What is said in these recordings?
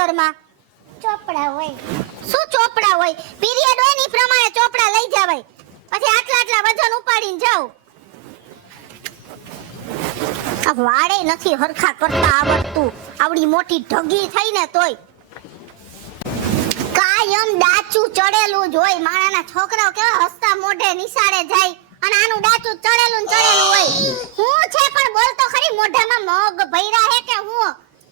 દફતરમાં? ચોપડા હોય. શું ચોપડા હોય? પીરિયડ હોય ને ઈ પ્રમાણે ચોપડા લઈ જવાય. પછી આટલા વજન ઉપાડીને જાવ. આ વાળે નથી હરખા કરતા આવડતું. આવડી મોટી ઢગી થઈ ને તોય કાયમ ડાચું ચડેલું જ હોય. માણાના છોકરાઓ કેવા હસતા મોઢે નિશાળે જાય અને આનું ડાચું ચડેલું હોય. હું છે પણ બોલતો ખરી, મોઢામાં મગ ભૈરા હે કે હું?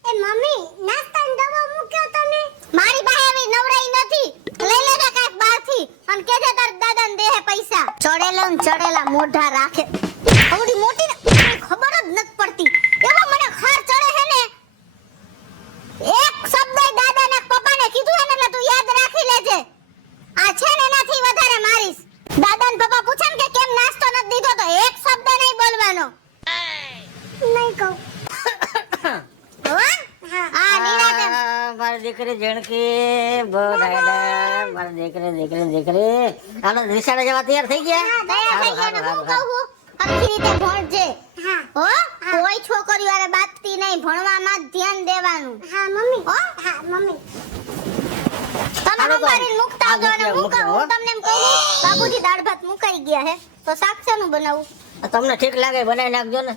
એ મમ્મી નાસ્તાનો ડબ્બો મૂક્યો તમે? મારી પાસે એવી નવરાઈ નથી. લઈ લેજે કાંઈક બહારથી અને કહેજે તાર દાદાને દેહે પૈસા. ચડેલા મોઢા રાખે. આવડી મોટી ને ખબર જ નથી પડતી. એવો મને ખાર ચડે છે ને. એક શબ્દ દાદાને પપ્પાને કીધું હે ને એટલે તું યાદ રાખી લેજે. આ છે ને એનાથી વધારે મારીશ. દાદાને પપ્પા પૂછે ને કે કેમ નાસ્તો નથી દીધો તો એક શબ્દ નહીં બોલવાનો. નહીં કહું. મારી દીકરી જણકી બોડાડા મારી દીકરી હાલો નિશાળે જવા તૈયાર થઈ ગયા? તૈયાર થઈ ગયા ને હું કહું હરખી રીતે ભણજે. હો કોઈ છોકરીઓ આરે બાતતી નહીં, ભણવામાં જ ધ્યાન દેવાનું. હા મમ્મી. હો હા મમ્મી. તમે હંભારીને મુકતા આવજો અને હું તમને એમ કહું બાપુજી દાળ ભાત મુકાઈ ગયા હે તો શાક શેનું બનાવું? તમને ઠીક લાગે બનાવી નાખજો ને.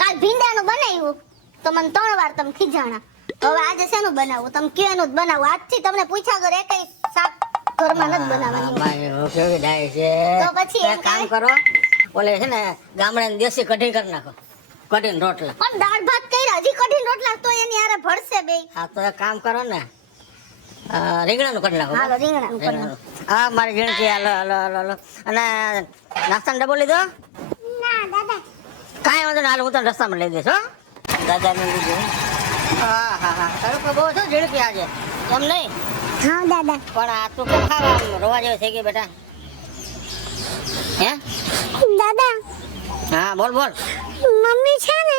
કાલ ભીંડાનું બનાવ્યું તો મને 3 વાર તમે ખીજાણા. હવે આજે શેનું બનાવું? તમે કયો એનું જ બનાવું. આજથી તમને પૂછ્યા વગર એકેય શાક ઘરમાં નથી બનાવવાનું. કેવી ડાય છે. તો પછી એક કામ કરો, ઓલે છે ને ગામડાની દેશી કઢી કરી નાખો, કઢીને રોટલા. પણ દાળ ભાત કર્યા હજી કઢીને રોટલા તો એની હારે ભળશે બે. હા તો એક કામ કરો ને, રીંગણાનું કરી નાખો. હાલો રીંગણાનું કરી નાખો. હા મારી ગણકી હાલો. અને નાસ્તાનો ડબ્બો લીધો? ના દાદા. કાંઈ વાંધો નહીં, હાલ હું તને રસ્તામાં લઈ દઈશ. હો દાદાને લીધું. હા તડકો બહુ છો ઝીણકી આજે, એમ નહીં? હા દાદા. પણ આ તું કેમ ખાવા રોવા જેવી થઈ ગઈ બેટા? હે દાદા હા બોલ મમ્મી છે ને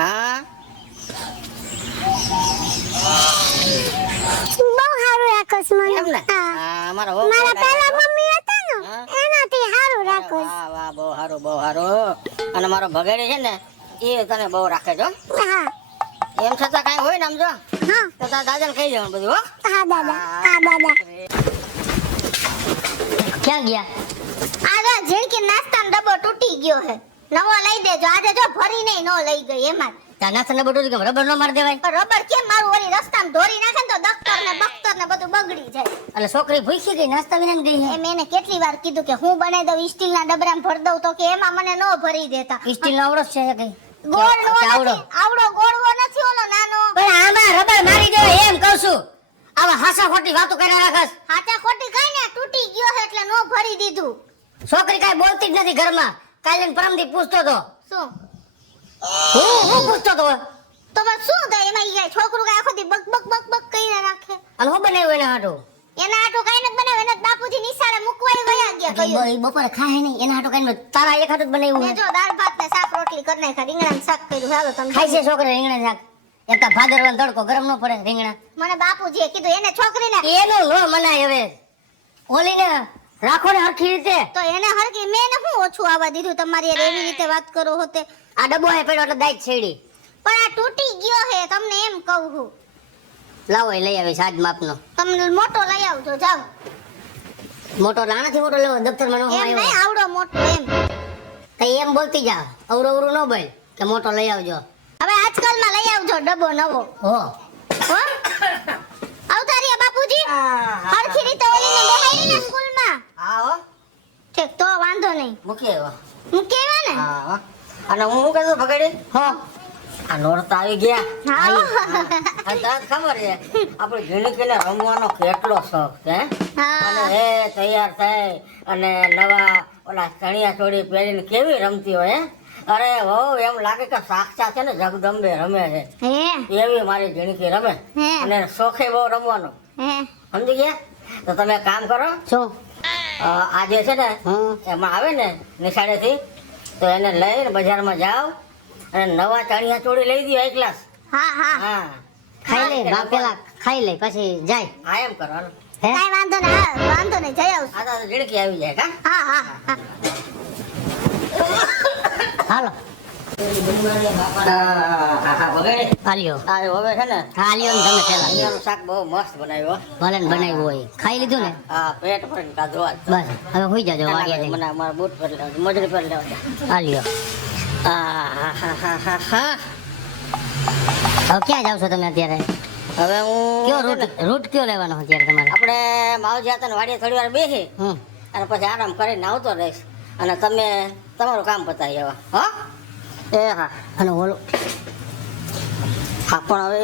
હા બહુ સારું રાખો છો મને. એમ ને? હા. હા મારા મારા પહેલા મમ્મી હતા ને હા. એનાથી સારું રાખો છો. વાહ બહુ સારું. અને મારો ભગેડી છે ને એ તને બહુ રાખે છો. હા એમ છતાં કાંઈ હોય ને આમ જો હા તો તારા દાદાને કહી દેવાનું બધું. હો હા દાદા. હા દાદા. ક્યાં ગયા? આ ઝીણકી નાસ્તાનો ડબ્બો તૂટી ગયો હે, નવો લઈ દેજો. આજે જો ભરી નહીં નો લઈ ગઈ એમાં. ત્યાં નાસ્તાને બધું કેમ રબર નો મારી દેવાય? પણ રબર કેમ મારું ઓલી રસ્તામાં ઢોરી નાખે ને તો દફતર ને બખ્તર ને બધું બગડી જાય. એટલે છોકરી ભૂખી ગઈ, નાસ્તા વિના ગઈ. એમ એને કેટલી વાર કીધું કે હું બનાવી દઉં સ્ટીલના ડબરામાં ભર દઉં તો કે એમાં મને નો ભરી દેતા. સ્ટીલ નો આવડો છે કઈ? ગોળનો આવડો. નથી, આવડો ગોળવો નથી ઓલો નાનો. પણ આમાં રબર મારી દેવાય એમ કહું છું. આવા હાસા ખોટી વાતો કર્યા રાખસ. હાચા ખોટી કઈ ને તૂટી ગયો હે એટલે નો ભરી દીધું. છોકરી કાઈ બોલતી જ નથી ઘરમાં. કાલે ને પરમદી પૂછતો તો. શું હું પૂછતો તો. તો બસ શું થાય એમાં? ઈ કાંઈ છોકરું કાંઈ આખો દી બક બક બક બક કરીને રાખે. અને હું બનાવ્યું એના હાટું? એના આટો કાંઈ નથી બનાવ્યું. એને બાપુજી નિશાળે મૂકવાય ગયા ગયા કહ્યું. બપોરે ખાય નહીં એના હાટું કઈ તારા એક હાટું જ બનાવ્યું. મેં જો દાળ ભાત ને શાક રોટલી કરી નાખ્યા, રીંગણાનું શાક કર્યું. હાલો તમે ખાય છે છોકરી રીંગણા શાક. એક ભાદરવાનો તડકો ગરમ ન પડે રીંગણા. મને બાપુજીએ કીધું એને છોકરીને એનું નો મનાય હવે. ઓલીને રાખો ને હરખી રીતે. તો એને હરકી મેં એને શું ઓછું આવવા દીધું? તમારી યાર એવી રીતે વાત કરો હોતે. આ ડબ્બો હે પડ્યો એટલે દાઈત છેડી. પણ આ તૂટી ગયો હે તમને એમ કહું છું. લાવો એ લઈ આવી સાજ માપનો. તમને મોટો લઈ આવજો જાવ. મોટો નાનાથી મોટો લેવો દફતરમાં નો એમ હોય. નહીં આવડો મોટો એમ. કઈ એમ બોલતી જા. અવરું ન બોલ કે મોટો લઈ આવજો. હવે આજકાલમાં લઈ આવજો ડબ્બો નવો. હો હો આવતા રહ્યા બાપુજી. હરખી રીતે ઓલીને બેહાડી ને સ્કૂલમાં. હા હો ઠીક તો વાંધો નહીં. મૂકી આવ્યો. મૂકી આવ્યા ને? હા અને હું શું કહેતો ભગડી? હો આ નોરતા આવી ગયા. હા અને તને ખબર છે આપણે ઝીણકીને રમવાનો કેટલો શોખ છે. અને હા એ તૈયાર થઈ અને નવા ઓલા ચણિયા ચોળી પહેરીને કેવી રમતી હોય. અરે હો એમ લાગે કે સાક્ષાત છે ને જગદંબે રમે છે. હે એવી મારી ઝીણકી રમે. હે અને શોખે બહુ રમવાનો. હે સમજી ગયા? તો તમે એક કામ કરો. શું? આજે છે ને એમાં આવે ને નિશાળેથી તો એને લઈને બજારમાં જાઓ અને નવા ચણિયા ચોળી લઈ દો એક ગ્લાસ. હા હા હા ખાઈ લે પેલા ખાઈ લે પછી જાય. હા એમ કરો હાલો. કાંઈ વાંધો નહીં. હા વાંધો નહીં જઈ આવશું. આ તો ઝીણકી આવી જાય કા. હા હા હા હાલો વગેરે આલ્યો આ હવે છે ને હા આલ્યો ને તમે પેલા અહીંયાનું શાક બહુ મસ્ત બનાવ્યો ભલે ને બનાવ્યું હોય ખાઈ લીધું ને હા પેટ ભરીને કાઢો આજ તો. બસ હવે હોઈ જાજો વાગ્યા જઈને. મને મારા બૂટ પર લેવા મજૂરી પર લેવા આલ્યો આહાહાહાહા. હવે ક્યાં જાવ છો તમે અત્યારે હવે હું કયો રૂટ કયો લેવાનો અત્યારે તમારે આપણે માવજી હતા ને વાડીએ થોડી વાર બેસી હમ અને પછી આરામ કરીને આવતો રહીશ અને તમે તમારું કામ પતાવી આવા હો એ હા અને ઓલો હા પણ હવે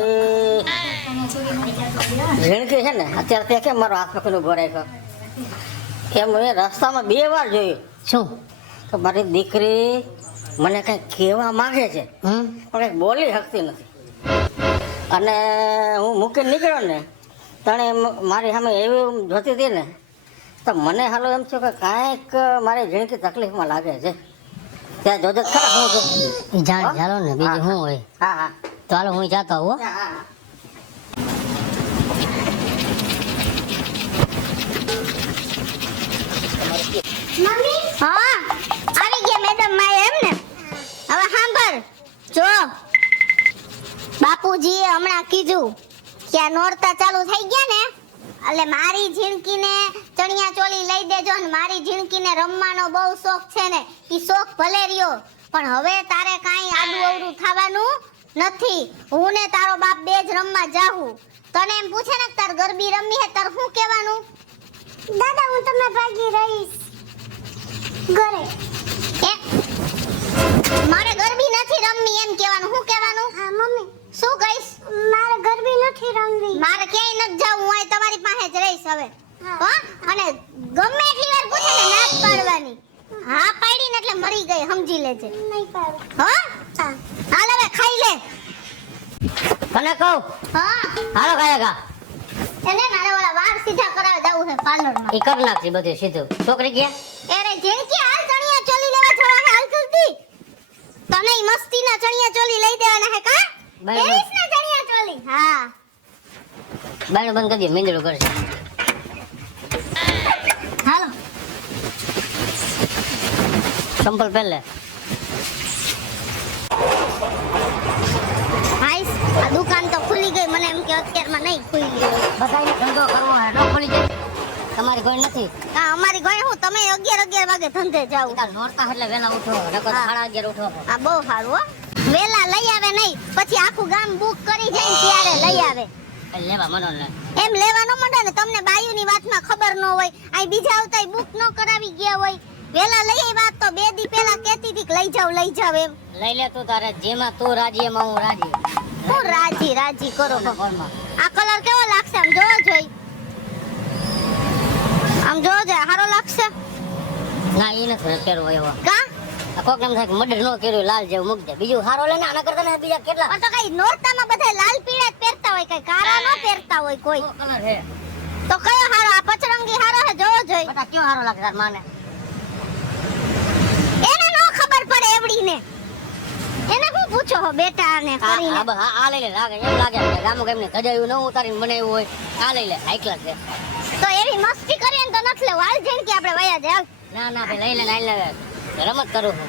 ઝીણકી છે ને અત્યારે તે કેમ મારો હાથ પકડીને ઉભો રાખ્યો એમ મેં રસ્તામાં 2 વાર જોયું શું કે મારી દીકરી મને કંઈક કહેવા માંગે છે હમ પણ કંઈક બોલી શકતી નથી અને હું મૂકીને નીકળ્યો ને તણે મારી સામે એવી જોતી હતી ને તો મને હાલો એમ થયું કે કાંઈક મારી ઝીણકી તકલીફમાં લાગે છે ત્યાં જોજે તો ખરા હું છું ઈ જાણ ચાલો ને બીજું શું હોય હા હા તો હાલો હું જાતો આવું હો. હા હા મમ્મી હા આવી ગયા મેડમ માય એમ ને હવે સાંભળ જો બાપુજીએ હમણાં કીધું કે આ નોરતા ચાલુ થઈ ગયા ને એટલે મારી ઝીણકીને ચણિયા ચોળી લઈ દેજો ને મારી ઝીણકીને રમવાનો બહુ શોખ છે ને ઈ શોખ ભલે રહ્યો પણ હવે તારે કાંઈ આડું અવળું થવાનું નથી હું ને તારો બાપ બે જ રમવા જાહું તને એમ પૂછે ને કે તાર ગરબી રમી હે તાર શું કહેવાનું દાદા હું તમે ભાગી રહીશ ઘરે એ મારે ગરબી નથી રમવી એમ કહેવાનું શું કહેવાનું હા મમ્મી શું કહીશ મારે ગરબી નથી રમવી મારે ક્યાંય નથી જાવું હું અહીં તમારી પાસે જ રહીશ હવે હો અને ગમે એટલી વાર પૂછે ને ના જ પાડવાની હા પાડી ને એટલે મરી ગઈ સમજી લેજે નહીં પાડું હો હા હાલ હવે ખાઈ લે તને કહું હા હાલો કાયગા એને મારે ઓલા વાળ સીધા કરાવી દેવું છે પાર્લરમાં ઈ કરી નાખશે બધું સીધું છોકરી ગયા એરે જેનકી હાલ ચણિયા ચોલી લેવા જવા હે હાલ જલ્દી તને ઈ મસ્તીના ચણિયા ચોલી લઈ દેવાના હે કા બરાબર. પેરિસ ના ચણિયા ચોલી હા બાયણું બંધ કરી દે મીંદડું કરશે હાલો ચંપલ પહેલે હાઈસ આ દુકાન તો ખુલી ગઈ મને એમ કે અત્યારમાં નહીં ખુલી હોય બધાને ધંધો કરવો હોય ન ખોલી જાય તમારી કોઈ નથી હા અમારી ગઈ હું તમે 11 વાગે ધંધે જાવ તાર નોરતા એટલે વેલા ઉઠો નકર હા. 11:30 ઉઠો આ બહુ સારું હો વેલા લઈ આવે નહીં પછી આખું ગામ બુક કરી જાય ને ત્યારે લઈ આવે એટલે લેવા મનો ને એમ લેવાનો મંડે ને તમને બાયુની વાતમાં ખબર ન હોય આ બીજા આવતા બુક ન કરાવી ગયા હોય વેલા લઈ આવી વાત તો 2 દી પહેલા કહેતી હતી કે લઈ જાવ એમ લઈ લે તું તારે જેમાં તું રાજી એમાં હું રાજી હું રાજી કરો ફોનમાં આ કલર કેવો લાગશે આમ જોવો જોઈ આમ જોવો જોઈ સારો લાગશે ના ઈ નથી પહેરવો એવો કા આ કોક એમ થાય કે મર્ડર નો કર્યું લાલ જેવું મૂક દે બીજું હારો લઈને આના કરતા ને બીજા કેટલા પણ તો કઈ નોરતામાં બધા લાલ પીળા જ પહેરતા હોય કઈ કાળા ન પહેરતા હોય કોઈ કલર છે તો કયો હારો આ પચરંગી હારો હે જોવો જોઈ બટા કેવો હારો લાગે તાર માને એને નો ખબર પડે એવડીને એને શું પૂછો હો બેટા ને કરીને આ લઈ લે લાગે એમ લાગે કે ગામો ગામને સજાયું ન ઉતારીને બનાવ્યું હોય આ લઈ લે હાઈ ક્લાસ છે તો એવી મસ્તી કરીએ ને તો નથી લેવું હાલ જઈને કે આપણે વયા જાય ના ના ભાઈ લઈ લે રમત કરું છું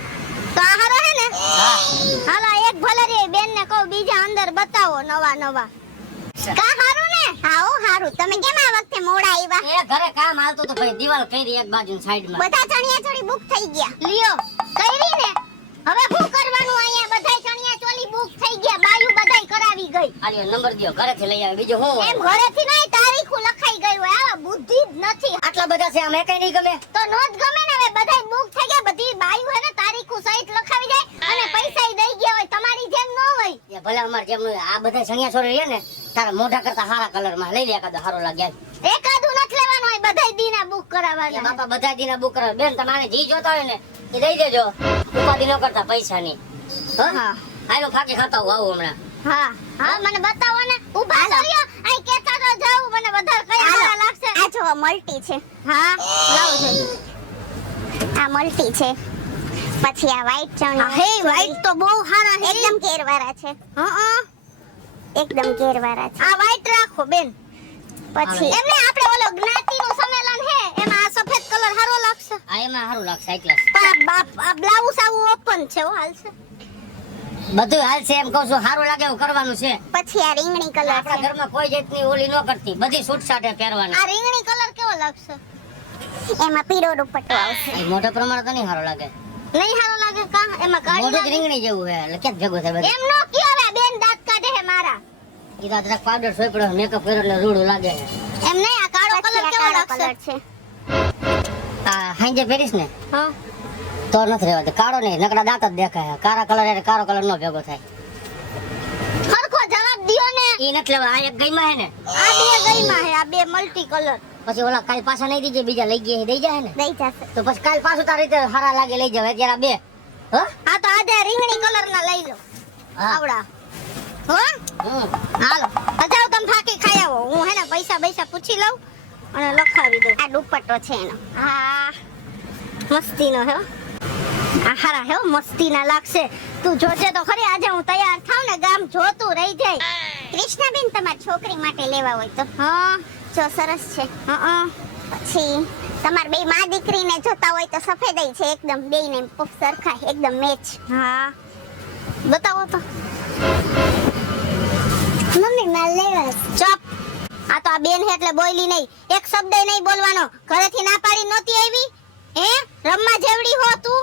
તો આ હારો હે ને હા હાલો એક ભલે રે બેન ને કહું બીજા અંદર બતાવો નવા કા હારું ને હાઓ હારું તમે કેમ આ વખતે મોડા આવ્યા એ ઘરે કામ હાલતું તો ભાઈ દિવાલ કરી એક બાજુ સાઈડમાં બધા ચણિયા ચોળી બુક થઈ ગયા લ્યો કરી ને હવે શું કરવાનું અહીંયા બધાય ચણિયા ચોળી બુક થઈ ગયા બાયુ બધાય કરાવી ગઈ આલ્યો નંબર દિયો ઘરેથી લઈ આવે બીજું શું એમ ઘરેથી નહીં તારીખું લખાઈ ગઈ હોય આવા બુદ્ધિ જ નથી આટલા બધા છે આમ એકઈ નહીં ગમે તો નો જ ગમે ને હવે બધાય બુક થઈ ગયા બધી બાયુ હે ને તારીખું સહિત લખાવી જાય અને પૈસાય દઈ ગયા હોય તમારી જેમ ન હોય એ ભલે અમાર જેમ આ બધા સણિયા છોરી રહ્યા ને તારા મોઢા કરતા સારા કલરમાં લઈ લે એકાદો સારો લાગ્યા એકાદું નથી લેવાનું હોય બધાય દીના બુક એ કરાવવાના બાપા બધા દીના બુક કરે બેન તમારે જી જોતા હોય ને એ દઈ દેજો ઉપાધિ ન કરતા પૈસાની હા. હાલો ફાકી ખાતા હું આવું હમણાં હા મને બતાવો ને ઊભા કર્યો અહીં કેતા તો જાવ મને વધારે કયા સારા લાગશે આ જો મલ્ટી છે હા લાવો છે આ મલ્ટી છે પછી આ વ્હાઈટ ચણિયા હે વ્હાઈટ તો બહુ સારા છે એકદમ ઘેરવાળા છે એકદમ ઘેરવાળા છે આ વ્હાઈટ રાખો બેન પછી એમને આપણે ઓલો જ્ઞાતિનું સંમેલન હે એમાં આ સફેદ કલર સારો લાગશે આ એમાં સારું લાગશે હાઈ ક્લાસ પણ આ બ્લાઉઝ આવું ઓપન છે હો હાલશે બધું હાલ છે એમ કહું છું, સારું લાગે એવું કરવાનું છે. પછી આ રીંગણી કલર આપણા છે. ઘરમાં કોઈ જાતની ઓલી ન કરતી, બધી છૂટછાટે પહેરવાની. આ રીંગણી કલર કેવો લાગશે? એમાં પીળો દુપટ્ટો આવશે. એ મોટા પ્રમાણે તો નહીં સારું લાગે. નહીં સારો લાગે કા? એમાં કાળી મોઢું જ લાગે. રીંગણી જેવું છે એટલે ક્યાં ભેગું થાય બધું. એમ નો કયો હવે બેન દાંત કાઢે હે મારા. ઈ તો આ જરાક પાવડર સોપડ્યો, મેકઅપ કર્યો એટલે રૂડું લાગે છે. એમ નહીં, આ કાળો કલર કેવો લાગશે? આ હાંજે પહેરીશ ને હા. તો નથી રહેવાતું. કાળો નહીં, નકરા દાંત જ દેખાય. કાળા કલર એટલે કાળો કલર નો ભેગો થાય. સરખો જવાબ દ્યો ને. ઈ નથી લેવા. આ એક ગઈમાં હે ને, આ બે ગઈમાં હે, આ બે મલ્ટી કલર. પછી ઓલા કાલ પાછા નહીં દીજે, બીજા લઈ ગયા દઈ જાય ને, દઈ જશે. તો પછી કાલ પાછું તારી રીતે હારા લાગે લઈ જાવ. અત્યારે આ બે આ તો આજે રીંગણી કલર ના લઈ લો. આવડા. હો? હાલો. અજાવ તમે ફાકી ખાઈ આવો. હું હે ને પૈસા પૂછી લઉં અને લખાવી દઉં. આ દુપટ્ટો છે એનો. હા. મસ્તીનો હે હો. આ હારા હે હો, મસ્તીના લાગશે. તું જોજે તો ખરી, આજે હું તૈયાર થાવ ને ગામ જોતું રહી જાય. કૃષ્ણાબેન તમારી છોકરી માટે લેવા હોય તો. હા. જો સરસ છે. હા. પછી તમાર બે માં દીકરીને જોતા હોય તો સફેદઈ છે એકદમ, બેયને સરખા એકદમ મેચ. હા. બતાવો તો. મમ્મી માર લેવા. ચપ. આ તો આ બેન હે એટલે બોલી નહીં. એક શબ્દ નહીં બોલવાનો. ઘરેથી ના પાડી નહોતી આવી? હે? રમ્મા જેવડી હો તું?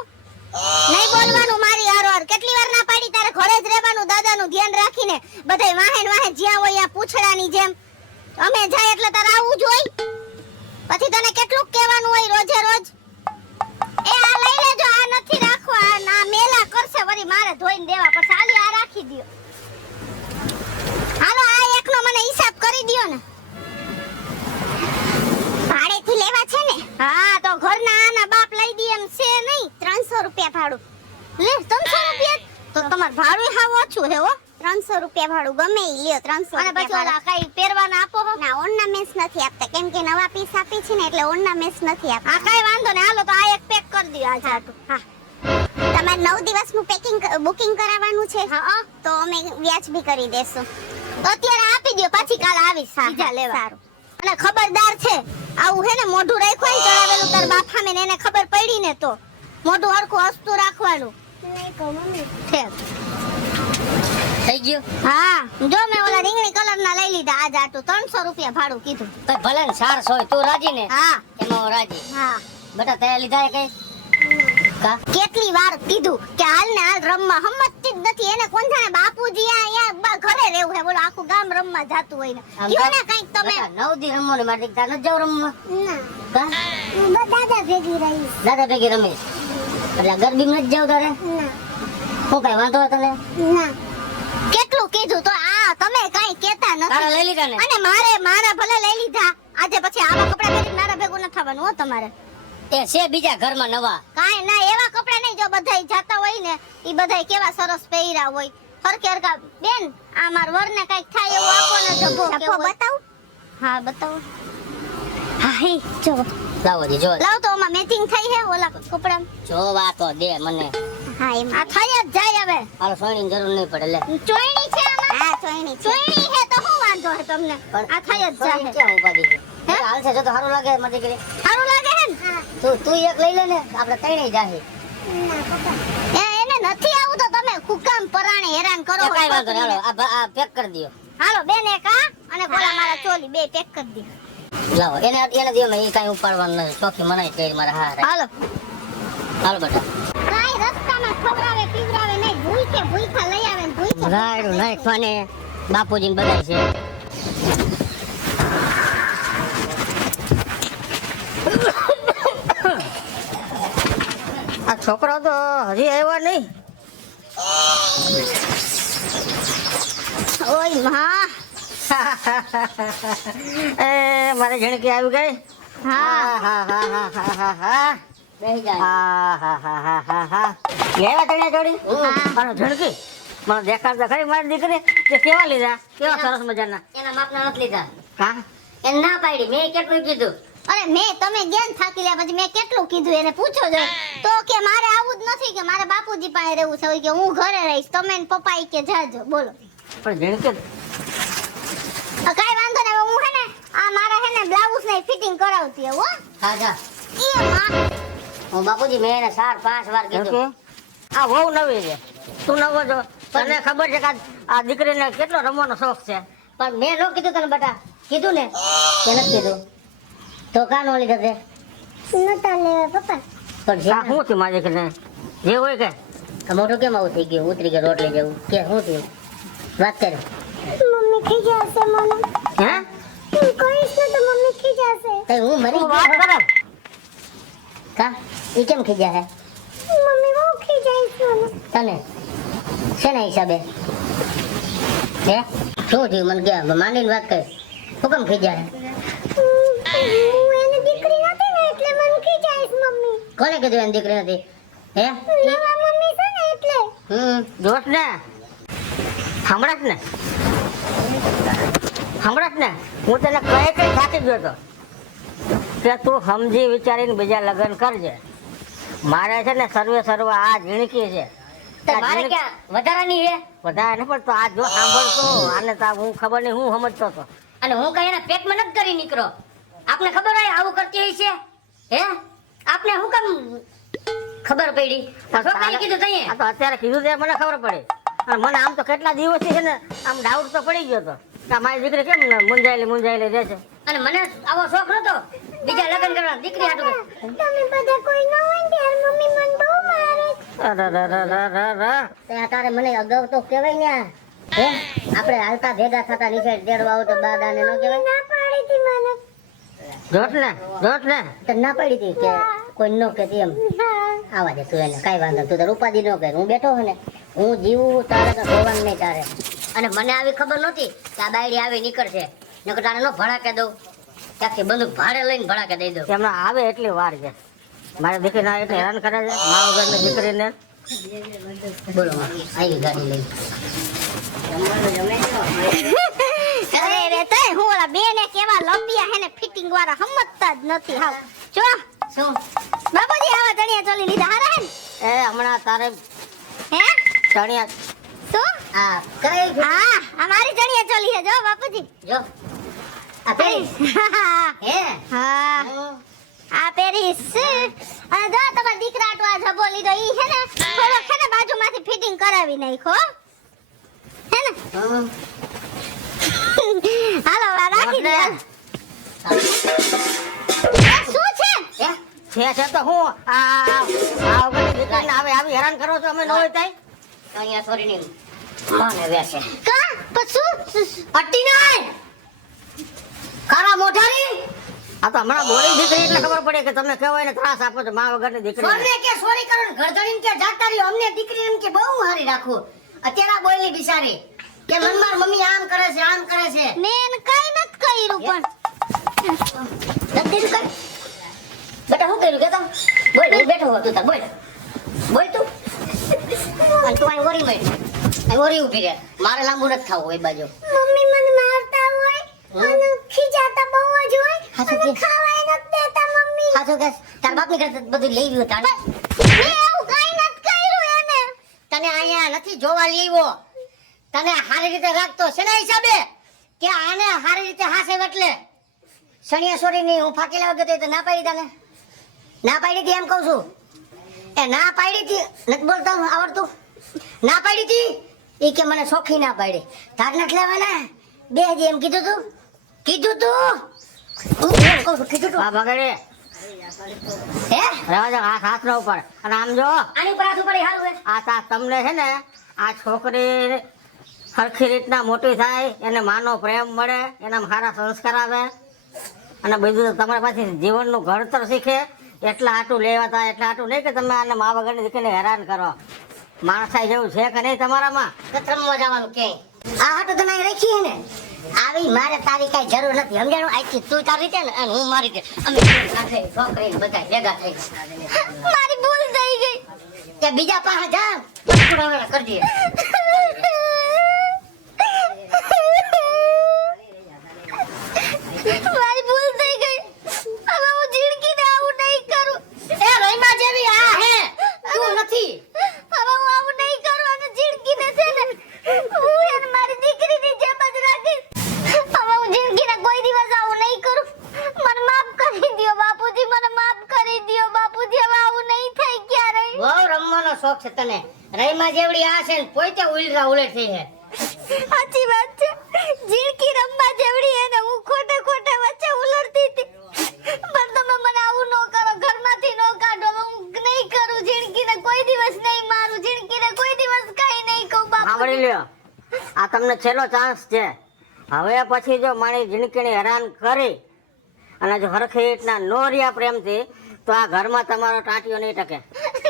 નહીં બોલવાનું મારી હારોહાર. કેટલી વાર ના પાડી તારે ઘરે જ રહેવાનું, દાદાનું ધ્યાન રાખીને. બધાય વાહે વાહે જ્યાં હોય ત્યાં પૂછડાની જેમ. અમે જાય એટલે તારે આવવું જ હોય. પછી તને કેટલું કહેવાનું હોય રોજે રોજ? એ આ લઈ લેજો, આ નથી રાખવા. આ મેલા કરશે વળી મારે ધોઈને દેવા પછી. આલી આ રાખી દ્યો. હાલો આ એકનો મને હિસાબ કરી દ્યો ને. ભાડેથી લેવા છે ને? હા તો ઘરના આના બાપ લઈ દે એમ છે નહીં. 300 રૂપિયા ભાડું. લે 300 રૂપિયા? તો તમાર ભાડું હાવ ઓછું હે હો. 300 રૂપિયા ભાડું ગમે ઈ લ્યો. 300 અને પછી ઓલા કઈ પહેરવાના આપો હો? ના ઓર્નામેન્ટ્સ નથી આપતા, કેમ કે નવા પીસ આપી છે ને એટલે ઓર્નામેન્ટ્સ નથી આપતા. હા કઈ વાંધો ને, હાલો તો આ એક પેક કરી દયો આજે આટું. હા. તમારે 9 દિવસનું બુકિંગ કરાવવાનું છે? હા. તો અમે વ્યાજબી કરી દેશું. અત્યારે આપી દયો, પાછી કાલ આવીશ બીજા લેવા. સારું. અને ખબરદાર છે, આવું હે ને મોઢું રાખ્યું ને ચડાવેલું તાર બાપા ને એને ખબર પડી ને તો મોઢું હરખું હસતું રાખવાનું. નહીં કહું મમ્મી. ઠેક. થઈ ગયું. હા જો મેં ઓલા રીંગણી કલર ના લઈ લીધા આજ આટું. 300 રૂપિયા ભાડું કીધું. તો ભલે ને 400 હોય, તું રાજી ને? હા. એમાં હું રાજી. હા. બેટા તે લીધા કઈ કા? કેટલી વાર કીધું કે હાલ ને હાલ રમવા, હમજતી જ નથી. એને કોણ જાણે બાપુજી અહીંયા ઘરે રહેવું હે, બોલો આખું ગામ રમવા જાતું હોય ને. કયો ને કઈક તમે. બેટા 9 દી રમવાનું માટે તાર ન જાવ રમવા? ના કા? હું દાદા ભેગી રહીશ. દાદા ભેગી રમીશ એટલે ગરબી માં જ જાવ તારે? ના શું કઈ વાંધો હોય તને? ના કેટલું કીધું તો આ તમે કઈ કેતા તારે નથી. લઈ લીધા ને? અને મારા ભલે લઈ લીધા. આજે પછી આવા કપડા પહેરીને મારા ભેગું ન થવાનું હો તમારે. એ છે બીજા ઘરમાં નવા. કાઈ ના એવા કપડા નહીં. જો બધાય જાતા હોય ને ઈ બધાય કેવા સરસ પહેર્યા હોય હરખે હરખા. બેન આ માર વરને કઈક થાય એવું આપો ને જભો કેવો બતાવું. હા બતાવો. હા હે જો લાવો જી જો. લાવ તો આમાં મેચિંગ થઈ હે ઓલા કપડા. જોવા તો દે મને. હા એમ આ થઈ જ જાય હવે. હાલો સોયની જરૂર નહીં પડે લે. ચોયણી છે આમાં? હા ચોયણી છે. ચોયણી હે તો શું વાંધો હે તમને? આ થઈ જ જાય. ક્યાં ઉપાડી છે? હાલ છે જો તો સારું લાગે મને દીકરી. સારું લાગે હે ને? તું એક લઈ લે ને, આપણે ત્રણેય જાહી. ના પપ્પા. એને નથી આવું તો તમે કુકામ પરાણે હેરાન કરો. કાઈ વાંધો નહીં, હાલો આ પેક કરી દયો. હાલો બેન એક આ અને બોલા મારા ચોલી બે પેક કરી દે. લાવો એને દિયો મેં, એ કાઈ ઉપાડવાનું નથી. ચોખી મનાઈ કરી મારા હારે. હાલો. હાલો બેટા. કાઈ રસ્તામાં ખવડાવે પીવડાવે નહીં. ભૂખા લઈ આવે ને ભૂખા રાયડું નાખવાને બાપુજી ને બધા છે. આ છોકરો તો હજી આવ્યો નહીં. ઓય માં. એ મારી ઝીણકી આવી ગઈ. હા હા હા હા હા હા હા. બેહી જાય. હા હા હા હા હા હા. લેવા તને જોડી. હા. મારો ઝીણકી મને દેખાડતા ખરી મારી દીકરી કે કેવા લીધા, કેવા સરસ મજાના. એના માપના નથી લીધા. હા એને ના પાડી, મેં કેટલું કીધું. અરે મેં તમે જ્ઞાન થાકી લ્યા પછી મેં કેટલું કીધું એને પૂછો જો તો કે મારે આવું જ નથી, કે મારે બાપુજી પાસે રહેવું છે, કે હું ઘરે રહીશ, તમે ને પપ્પા ઈ કે જાજો. બોલો પણ ઝીણકી કાઈ વાંધો નહીં. હવે હું હે ને આ મારા હે ને બ્લાઉઝ ને ફિટિંગ કરાવતી હો. હા જા. એ માં હું બાપુજી મેં એને 4-5 વાર કીધું. ઝીણકી આ બહુ નવી છે. તું નવો જો તને ખબર છે કે આ દીકરીને કેટલો રમવાનો શોખ છે. પણ મેં ન કીધું તને બેટા, કીધું ને કે નથી કીધું તો કાં નો લીધા તે? નતા લેવા પપ્પા. પણ જે આ શું થયું મારી દીકરીને? જે હોય કે આ મોઢું કેમ આવું થઈ ગયું, ઉતરી ગયું રોટલી જેવું, કે શું થયું? વાત કરે. મમ્મી ખીજાશે મને. હે હું કહીશ ને તો મમ્મી ખીજાશે. તઈ હું મરી તું વાત ગયો કરે. કા ઈ કેમ ખીજા હે મમ્મી બહુ ખીજાઈશ મને. તને? શેના હિસાબે? હે શું થયું મને કે માંડીને વાત કર. શું કેમ ખીજા હે? હું એની દીકરી નથી ને એટલે મને ખીજાઈશ મમ્મી. કોને કીધું એની દીકરી નથી? હે નવા મમ્મી છે ને એટલે. જોશ ને સાંભળે ને હું તને કઈ થાકી ગયો હતો કે તું સમજી વિચારીને બીજા લગ્ન કરજે. મારે છે ને સર્વ આ ઝીણકી છે. તો મારે ક્યાં વધારાની હે? વધારે નહીં પણ તો આ જો સાંભળતો આને તો હું ખબર નહીં હું સમજતો હતો. અને હું કઈ એના પેટમાં નથી કરી નીકળો. આપને ખબર હોય આવું કરતી હોય છે? હે આપને હું કેમ ખબર પડી? છોકરાએ કીધું તઈએ. આ તો અત્યારે કીધું તે મને ખબર પડી. અને મને આમ તો કેટલા દિવસથી છે ને આમ ડાઉટ તો પડી ગયો હતો કે આ મારી દીકરી કેમ મુંજાયેલી રહે છે. અને મને આવો શોખ નતો બીજા લગ્ન કરવાનો દીકરી હાટુ. તમે બધા કોઈ ન હોય ને ત્યારે મમ્મી મને બહુ મારે. અરરરરરરર. તારે મને અગાઉ તો કહેવાય ને. હે આપણે હાલતા ભેગા થતા નીચે તેડવા આવો તો દાદાને ન કહેવાય? ના પાડી હતી મને. જોત ને તો ના પડી હતી કે કોઈ ન કહેતી એમ. હા. આવા દે તું એને કાંઈ વાંધો તું તાર ઉપાધિ ન કર. હું બેઠો છું ને હું જીવું તારે તો હોવાનું નહીં તારે. અને મને આવી ખબર નહોતી કે આ બાયડી આવી નીકળશે. નકર તારે નો ભડાકે દઉં ત્યાંથી બંદૂક ભાડે લઈને ભડાકે દઈ દઉં. એમણે આવે એટલી વાર છે. મારી દીકરીને એટલે હેરાન કરે છે મા વગરની દીકરીને. બોલો માં, આવી ગાડી લઈ. અરે રે તય હું ઓલા બેને કેવા લંબિયા હે ને ફિટિંગ વાળા સમજતા જ નથી. હાવ જો શું બાપુજી આવા ચણિયા ચોલી લીધા હારા હે ને? એ હમણાં તારે હે ચણિયા શું? આ કરાઈ હા આ મારી ચણિયા ચોલી હે જો બાપુજી. જો આ પેરીસ હે હા આ પેરીસ અને જો તમારા દીકરા તો આ જબો લીધો ઈ હે ને થોડો છે ને બાજુમાંથી ફિટિંગ કરાવી નાખો હે ને. હાલો આ રાખી દે હાલ. શું છે? હે છે તો હું આ વગરની દીકરીને આવી હેરાન કરો છો અમે ન હોય તાઈ. અહીંયા છોરીની માને વેસે કા પછી અટ્ટી નાય કારા મોઢારી. આ તો હમણાં બોલી દીકરી એટલે ખબર પડે કે તમે કહેવાય ને ત્રાસ આપો છો મા વગરની દીકરી. સોરને કે સોરી કરો ને ગરદડીને કે જાતા રહ્યો. અમને દીકરી એમ કે બહુ હારી રાખું. અત્યારે બોલી બિચારી કે મનમાં મમ્મી આમ કરે છે આમ કરે છે. મેં કઈ નત કર્યું પણ નથી કઈ બેટા હું કર્યું કે તમ બોલ હું બેઠો હતો તાર બોલ બોલ તું. અને તું અહીં ઓરી મય અહીં ઓરી ઊભી રહે. મારે લાંબુ નથી થાવું એ બાજુ. મમ્મી મને મારતા હોય અને ખીજાતા બહુ જ હોય હાચું અને કે? ખાવાય નથી દેતા મમ્મી. હાચું કે તાર બાપની ઘરે બધું લઈ ગયું તારે. મેં એવું કઈ નત કર્યું એને. તને અહીંયા નથી જોવા લેવો. તને સારી રીતે રાખતો શેના હિસાબે કે આને સારી રીતે હાસે એટલે સણિયા સોરીની હું ફાકી લેવા ગયો તો ના પાડી તને ના પાડી હતી એમ કહું છું. એ ના પાડી હતી નથી બોલતા આવડતું. ના પાડી હતી એ કે મને સોખી ના પાડી તાર નથી લેવાના બે હજી એમ કીધું તું હું એમ કહું છું કીધું તું આ બગડે હે રહેવા દો હાથ નો ઉપર. અને આમ જો આની પર હાથ ઉપર હારું હે. આ તમને છે ને આ છોકરી સરખી રીતના મોટી થાય એને માનો પ્રેમ મળે એના સારા સંસ્કાર આવે અને બીજું તમારી પાસે જીવનનું ઘડતર શીખે એટલા આટું લેવા થાય એટલા આટું નહીં કે તમે આને મા વગરની દીકરીને હેરાન કરો. માણસાઈ જેવું છે કે નહીં તમારામાં? કતરમમાં જવાનું કે આ હાટો તને અહીં રાખી હે ને આવી મારે તારી કઈ જરૂર નથી સમજાણું. આથી તું તારી રીતે ને અને હું મારી રીતે અમે સાથે છોકરી બધા ભેગા થઈ મારી ભૂલ થઈ ગઈ. કે બીજા પાસે જા પકડાવેલા કરી દે. મારી ભૂલ થઈ ગઈ. હવે હું જિંદગીને આવું નહીં કરું. એ રહીમા જેવી આ હે તું નથી. હવે હું આવું નહીં કરું અને જિંદગીને છે ને હું એને મારી દીકરીની જેમ જ રાખીશ. હવે હું જિંદગીને કોઈ દિવસ આવું નહીં કરું. મને માફ કરી દ્યો બાપુજી, મને માફ કરી દ્યો બાપુજી. હવે આવું નહીં થાય ક્યારેય. બહુ રમવાનો શોખ છે છે તને રહીમાં જેવડી આ છે ને પોતે ઉલરા ઉલટ થઈ છે. સાચી વાત છે. જીણકી રમવા જેવડી એને હું ખોટે ખોટે વચ્ચે ઉલરતી હતી. પણ તમે મને આવું ન કરો, ઘરમાંથી ન કાઢો. હું નહીં કરું, જીણકીને કોઈ દિવસ નહીં મારું, જીણકીને કોઈ દિવસ કાઈ નહીં કહું બાપુ. સાંભળી લ્યો, આ તમને છેલ્લો ચાન્સ છે. હવે પછી જો મારી જિંદગીને હેરાન કરી અને જો હરખી રીતના નો રહ્યા પ્રેમથી તો આ ઘરમાં તમારો ટાંટિયો નહીં ટકે.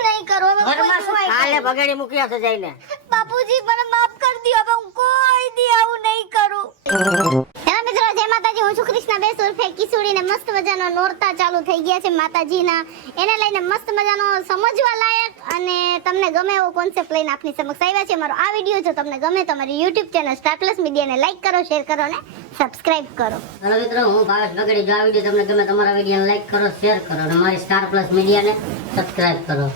નહીં કરું હવે કોઈ ઘરમાં શું દિવસ. કાલે બગાડી મૂક્યા છે જઈને. બાપુજી મને માફ કરી દો. હવે હું કોઈ દી આવું નહીં કરું. હેલો મિત્રો, જય માતાજી. હું છું કૃષ્ણા બેસ ઉર્ફે કિસુડીને મસ્ત મજાનો નોરતા ચાલુ થઈ ગયા છે માતાજીના. એને લઈને મસ્ત મજાનો સમજવા લાયક અને તમને ગમે એવો કોન્સેપ્ટ લઈને આપની સમક્ષ આવ્યા છે. મારો આ વિડીયો જો તમને ગમે તો મારી YouTube ચેનલ સ્ટાર પ્લસ મીડિયાને લાઈક કરો, શેર કરો અને સબસ્ક્રાઇબ કરો. હેલો મિત્રો, હું ભાવેશ બગડી. જો આ વિડીયો તમને ગમે તમારા વિડીયોને લાઈક કરો, શેર કરો અને મારી સ્ટાર પ્લસ મીડિયાને સબસ્ક્રાઇબ કરો.